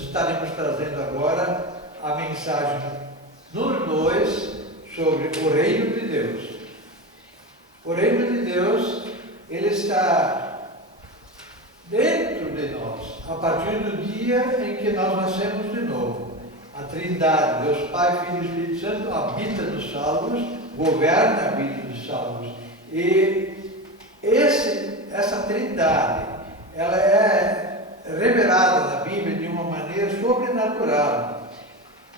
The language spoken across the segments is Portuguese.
estaremos trazendo agora a mensagem número 2 sobre o Reino de Deus. O Reino de Deus, ele está dentro de nós, a partir do dia em que nós nascemos de novo. A Trindade, Deus Pai, Filho e Espírito Santo, habita nos salvos, governa a vida dos salvos. E essa Trindade, ela é revelada na Bíblia de uma maneira sobrenatural.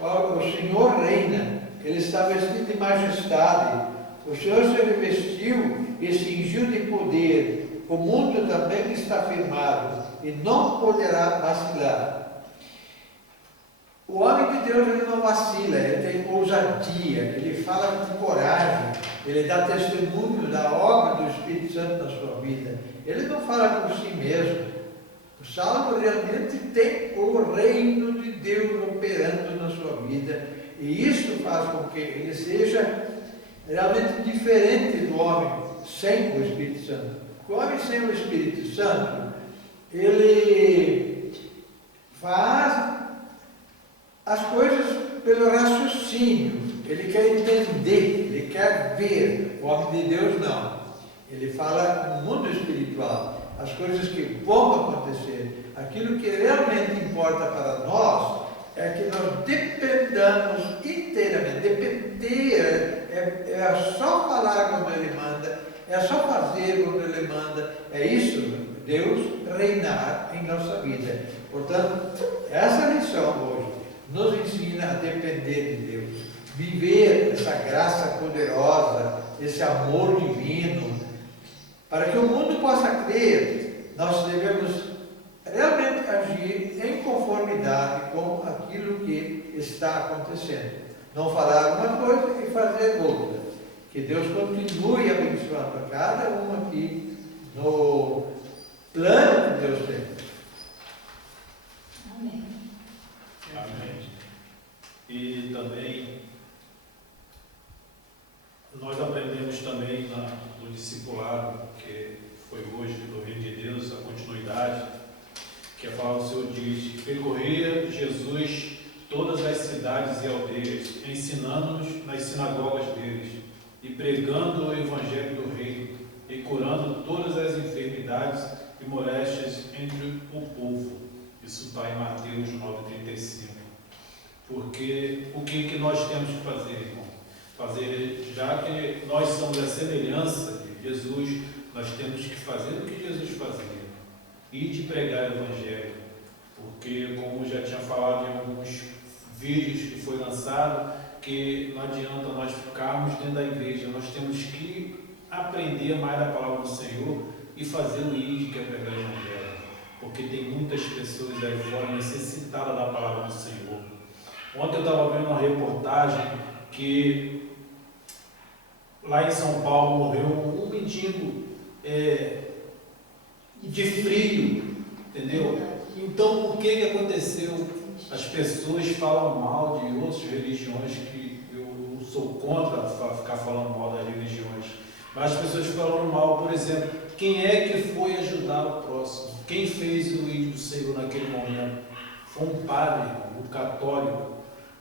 O Senhor reina, Ele está vestido de majestade, o Senhor se revestiu e cingiu de poder. O mundo também está firmado e não poderá vacilar. O homem de Deus, ele não vacila, ele tem ousadia, ele fala com coragem, ele dá testemunho da obra do Espírito Santo na sua vida. Ele não fala por si mesmo. O salvo realmente tem o reino de Deus operando na sua vida, e isso faz com que ele seja realmente diferente do homem sem o Espírito Santo. O homem sem o Espírito Santo, ele faz as coisas pelo raciocínio, ele quer entender, ele quer ver. O homem de Deus não, ele fala no mundo espiritual, as coisas que vão acontecer. Aquilo que realmente importa para nós é que nós dependamos inteiramente. Depender é só falar quando Ele manda, é só fazer quando Ele manda. É isso, Deus reinar em nossa vida. Portanto, essa lição hoje nos ensina a depender de Deus, viver essa graça poderosa, esse amor divino. Para que o mundo possa crer, nós devemos realmente agir em conformidade com aquilo que está acontecendo. Não falar uma coisa e fazer outra. Que Deus continue abençoando a cada um aqui no plano que Deus tem. Amém. Amém. E também nós aprendemos também no discipulado, que foi hoje do Reino de Deus, a continuidade, que a palavra do Senhor diz: percorria Jesus todas as cidades e aldeias, ensinando-nos nas sinagogas deles, e pregando o Evangelho do Reino, e curando todas as enfermidades e moléstias entre o povo. Isso está em Mateus 9,35. Porque o que nós temos que fazer, irmão? Já que nós somos a semelhança de Jesus, nós temos que fazer o que Jesus fazia, e de pregar o Evangelho. Porque, como já tinha falado em alguns vídeos que foi lançado, que não adianta nós ficarmos dentro da igreja, nós temos que aprender mais da palavra do Senhor e fazer o ID, que é pregar o Evangelho. Porque tem muitas pessoas aí fora necessitadas da palavra do Senhor. Ontem eu estava vendo uma reportagem que lá em São Paulo morreu um mendigo de frio, entendeu? Então, o que aconteceu? As pessoas falam mal de outras religiões, que eu sou contra ficar falando mal das religiões, mas as pessoas falam mal, por exemplo, quem é que foi ajudar o próximo? Quem fez o ídolo do Senhor naquele momento? Foi um padre, um católico,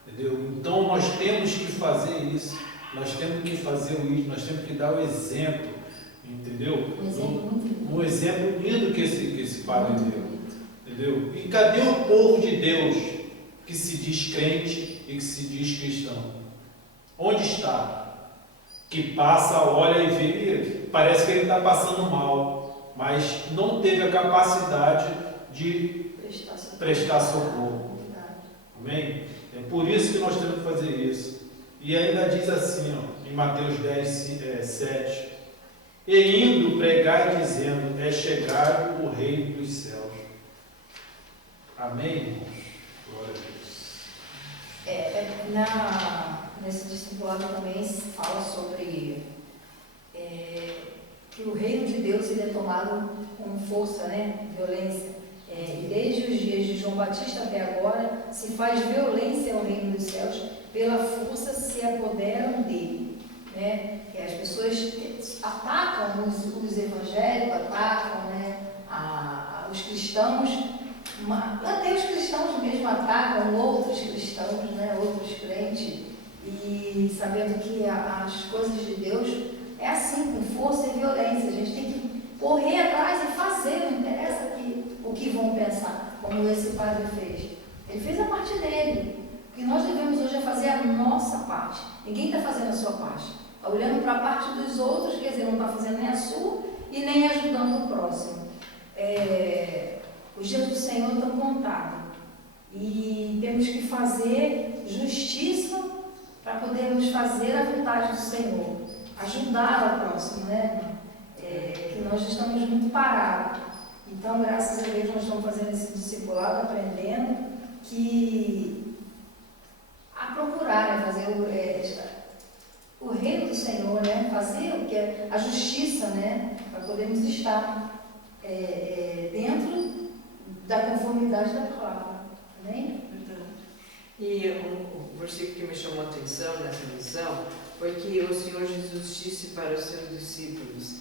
entendeu? Então, nós temos que fazer isso, nós temos que fazer o ídolo, nós temos que dar o exemplo, entendeu? Um exemplo lindo que esse padre deu, entendeu? E cadê o povo de Deus que se diz crente e que se diz cristão? Onde está? Que passa, olha e vê, parece que ele está passando mal, mas não teve a capacidade de prestar socorro. Amém? É por isso que nós temos que fazer isso. E ainda diz assim, ó, em Mateus 10, 7: e indo pregar e dizendo: é chegado o reino dos céus. Amém, irmãos? Glória a Deus. Nesse discipulado também se fala sobre que o reino de Deus ele é tomado com força, né? Violência. E desde os dias de João Batista até agora se faz violência ao reino dos céus, pela força se apoderam dele, né? Que as pessoas atacam os evangélicos, atacam, né, os cristãos, até os cristãos mesmo atacam outros cristãos, né, outros crentes, e sabendo que as coisas de Deus é assim, com força e violência. A gente tem que correr atrás e fazer, não interessa o que vão pensar, como esse padre fez. Ele fez a parte dele. O que nós devemos hoje é fazer a nossa parte. Ninguém está fazendo a sua parte. Está olhando para a parte dos outros, quer dizer, não está fazendo nem a sua e nem ajudando o próximo. Os dias do Senhor estão contados. E temos que fazer justiça para podermos fazer a vontade do Senhor. Ajudar o próximo, né? Que nós estamos muito parados. Então, graças a Deus, nós estamos fazendo esse discipulado, aprendendo a procurar, né? Fazer o reino do Senhor, né? Fazer o que é a justiça, né? Para podermos estar dentro da conformidade da palavra. Amém? E um versículo que me chamou a atenção nessa lição foi que o Senhor Jesus disse para os seus discípulos: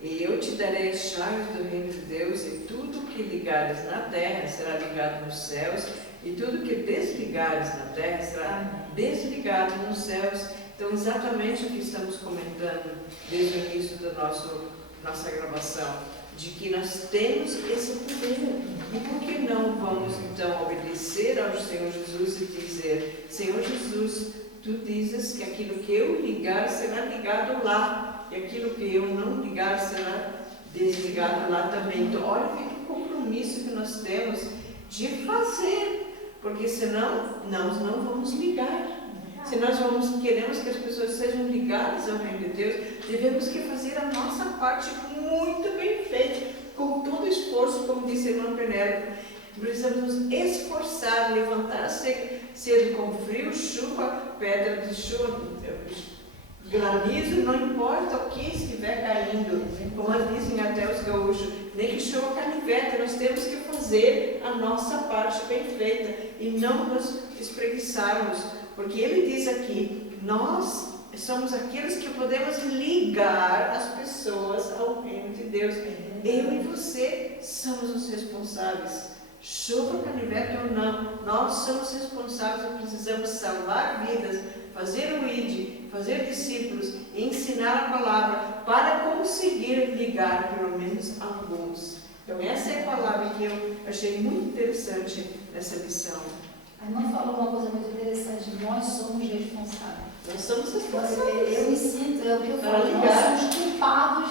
e eu te darei as chaves do reino de Deus, e tudo que ligares na terra será ligado nos céus, e tudo que desligares na terra será desligado nos céus. Então, exatamente o que estamos comentando desde o início da nossa gravação, de que nós temos esse poder. E por que não vamos, então, obedecer ao Senhor Jesus e dizer: Senhor Jesus, tu dizes que aquilo que eu ligar será ligado lá, e aquilo que eu não ligar será desligado lá também. Então, olha que compromisso que nós temos de fazer, porque senão nós não vamos ligar. Se nós queremos que as pessoas sejam ligadas ao reino de Deus, devemos que fazer a nossa parte muito bem feita, com todo esforço, como disse a irmã Penélope. Precisamos nos esforçar, levantar cedo com frio, chuva, pedra de chuva, granizo, não importa o que estiver caindo, como dizem até os gaúchos, nem que chova canivete, nós temos que fazer a nossa parte bem feita e não nos espreguiçarmos, porque ele diz aqui: nós somos aqueles que podemos ligar as pessoas ao reino de Deus. Eu e você somos os responsáveis. Chova canivete ou não, nós somos responsáveis e precisamos salvar vidas, fazer o ID, fazer discípulos e ensinar a palavra para conseguir ligar pelo menos alguns. Então essa é a palavra que eu achei muito interessante nessa lição. A irmã falou uma coisa muito interessante: nós somos responsáveis. Nós somos responsáveis. Eu me sinto, é o que eu falo, nós somos culpados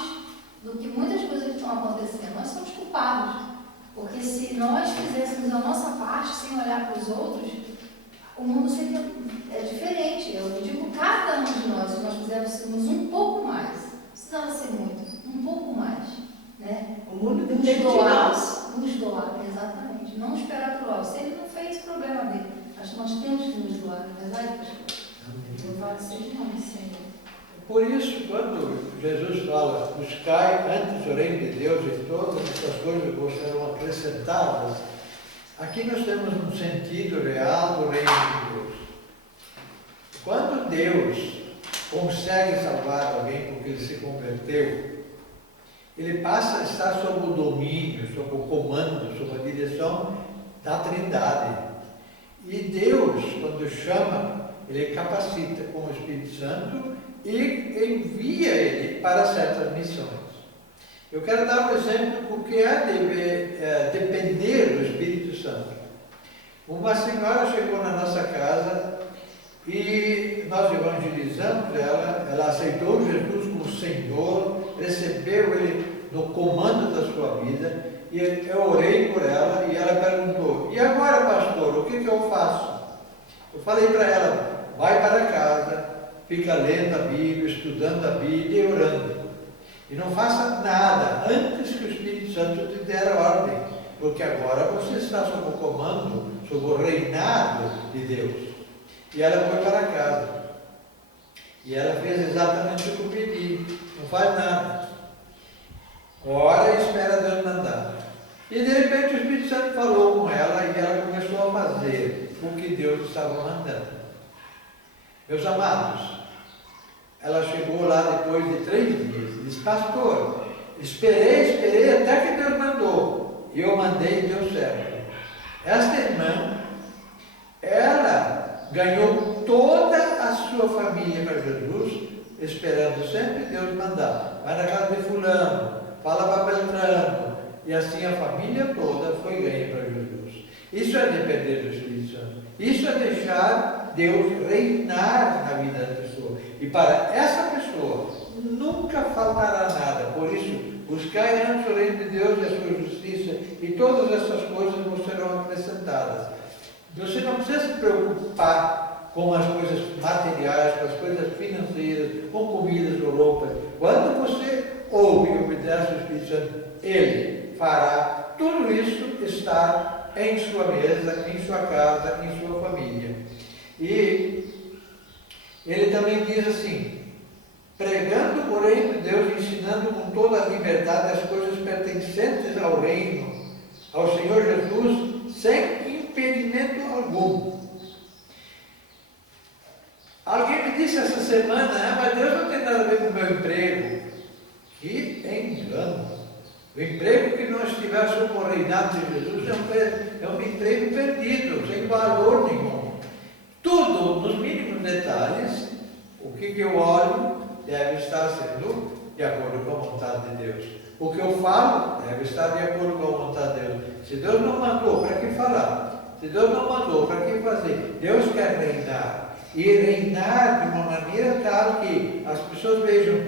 do que muitas coisas que estão acontecendo. Nós somos culpados. Porque se nós fizéssemos a nossa parte sem olhar para os outros, o mundo seria diferente. Eu digo cada um de nós, se nós fizéssemos um pouco mais, não precisava ser muito, um pouco mais, né? O mundo depende de nós. Nos doar, exatamente. Não esperar por nós. Se ele não fez, problema dele. Mas nós temos que nos doar, não é verdade, pastor? Louvado seja o nome do Senhor. Por isso, quando Jesus fala: buscai antes o reino de Deus e todas essas coisas vos serão acrescentadas, aqui nós temos um sentido real do reino de Deus. Quando Deus consegue salvar alguém porque ele se converteu, ele passa a estar sob o domínio, sob o comando, sob a direção da Trindade. E Deus, quando chama, ele capacita com o Espírito Santo e envia ele para certas missões. Eu quero dar um exemplo porque depender do Espírito Santo. Uma senhora chegou na nossa casa e nós evangelizamos ela aceitou Jesus como Senhor, recebeu ele no comando da sua vida, e eu orei por ela e ela perguntou: e agora, pastor, o que eu faço? Eu falei para ela: vai para casa, fica lendo a Bíblia, estudando a Bíblia e orando. E não faça nada antes que o Espírito Santo te der a ordem, porque agora você está sob o comando, sob o reinado de Deus. E ela foi para casa. E ela fez exatamente o que eu pedi. Não faz nada. Ora e espera Deus mandar. E de repente o Espírito Santo falou com ela e ela começou a fazer o que Deus estava mandando. Meus amados, ela chegou lá depois de 3 dias e disse: pastor, esperei até que Deus mandou. E eu mandei e deu certo. Esta irmã ganhou toda a sua família para Jesus, esperando sempre Deus mandar. Vai na casa de fulano, fala para Beltrano, e assim a família toda foi ganha para Jesus. Isso é depender do Espírito Santo. Isso é deixar Deus reinar na vida da pessoa. E para essa pessoa nunca faltará nada. Por isso, buscai antes o reino de Deus e a sua justiça, e todas essas coisas vos serão acrescentadas. Você não precisa se preocupar com as coisas materiais, com as coisas financeiras, com comidas ou roupas. Quando você ouve e obedece ao Espírito Santo, Ele fará tudo isso estar em sua mesa, em sua casa, em sua família. E ele também diz assim: pregando o reino de Deus, ensinando com toda a liberdade as coisas pertencentes ao reino, ao Senhor Jesus, sem impedimento algum. Alguém me disse essa semana: mas Deus não tem nada a ver com o meu emprego. Que engano! O emprego que não estiver sob o reinado de Jesus é um emprego perdido, sem valor nenhum. Tudo, nos mínimos detalhes, o que eu olho deve estar sendo de acordo com a vontade de Deus. O que eu falo deve estar de acordo com a vontade de Deus. Se Deus não mandou, para que falar? Se Deus não mandou, para que fazer? Deus quer reinar. E reinar de uma maneira tal que as pessoas vejam: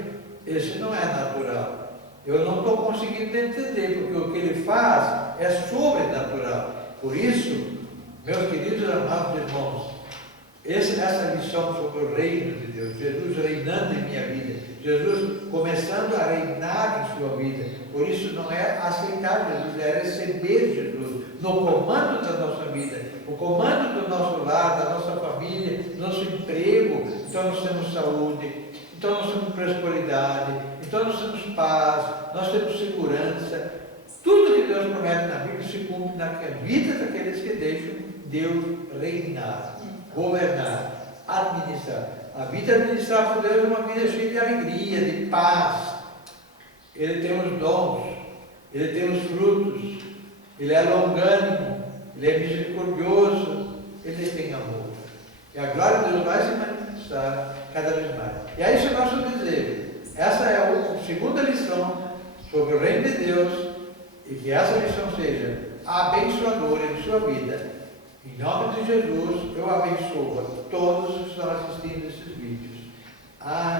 esse não é natural. Eu não estou conseguindo entender, porque o que ele faz é sobrenatural. Por isso, meus queridos amados irmãos, essa lição sobre o reino de Deus, Jesus reinando em minha vida, Jesus começando a reinar em sua vida. Por isso não é aceitar Jesus, é receber Jesus no comando da nossa vida, o comando do nosso lar, da nossa família, do nosso emprego. Então nós temos saúde, então nós temos prosperidade, então nós temos paz, nós temos segurança. Tudo que Deus promete na Bíblia se cumpre na vida daqueles que deixam Deus reinar, governar, administrar. A vida administrada por Deus é uma vida cheia de alegria, de paz. Ele tem os dons, Ele tem os frutos, Ele é longânimo, Ele é misericordioso, Ele tem amor. E a glória de Deus vai se manifestar cada vez mais. E é isso o nosso desejo. Essa é a segunda lição sobre o reino de Deus, e que essa lição seja abençoadora em sua vida. Em nome de Jesus, eu abençoo a todos que estão assistindo esses vídeos. Amém.